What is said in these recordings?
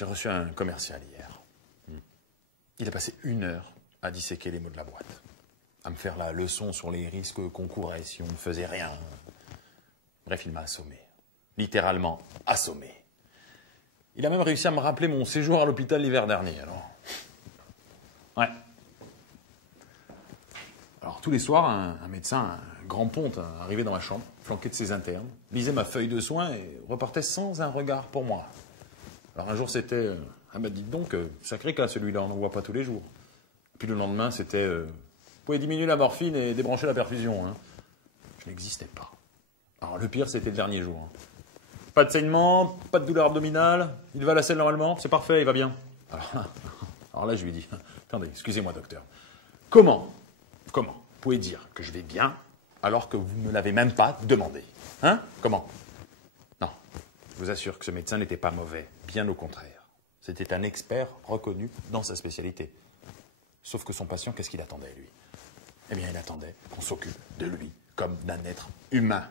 J'ai reçu un commercial hier. Il a passé 1 heure à disséquer les mots de la boîte, à me faire la leçon sur les risques qu'on courait si on ne faisait rien. Bref, il m'a assommé. Littéralement assommé. Il a même réussi à me rappeler mon séjour à l'hôpital l'hiver dernier, alors. Ouais. Alors, tous les soirs, un médecin, un grand ponte, arrivait dans ma chambre, flanqué de ses internes, lisait ma feuille de soins et repartait sans un regard pour moi. Alors, un jour, c'était « Ah bah dites donc, sacré cas celui-là, on n'en voit pas tous les jours. » Puis le lendemain, c'était vous pouvez diminuer la morphine et débrancher la perfusion. Hein. » Je n'existais pas. Alors, le pire, c'était le dernier jour. Hein. Pas de saignement, pas de douleur abdominale, il va à la selle normalement, c'est parfait, il va bien. Alors là, je lui dis « Attendez, excusez-moi, docteur. Comment vous pouvez dire que je vais bien alors que vous ne me l'avez même pas demandé? Hein? Comment? Non, je vous assure que ce médecin n'était pas mauvais, bien au contraire. C'était un expert reconnu dans sa spécialité. Sauf que son patient, qu'est-ce qu'il attendait, lui? Eh bien, il attendait qu'on s'occupe de lui comme d'un être humain.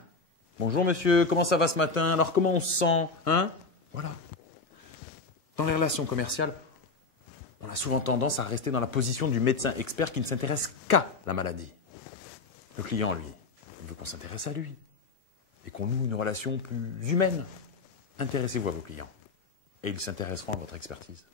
Bonjour, monsieur, comment ça va ce matin? Alors, comment on se sent? Hein? Voilà. Dans les relations commerciales, on a souvent tendance à rester dans la position du médecin expert qui ne s'intéresse qu'à la maladie. Le client, lui, il veut qu'on s'intéresse à lui et qu'on noue une relation plus humaine. Intéressez-vous à vos clients et ils s'intéresseront à votre expertise.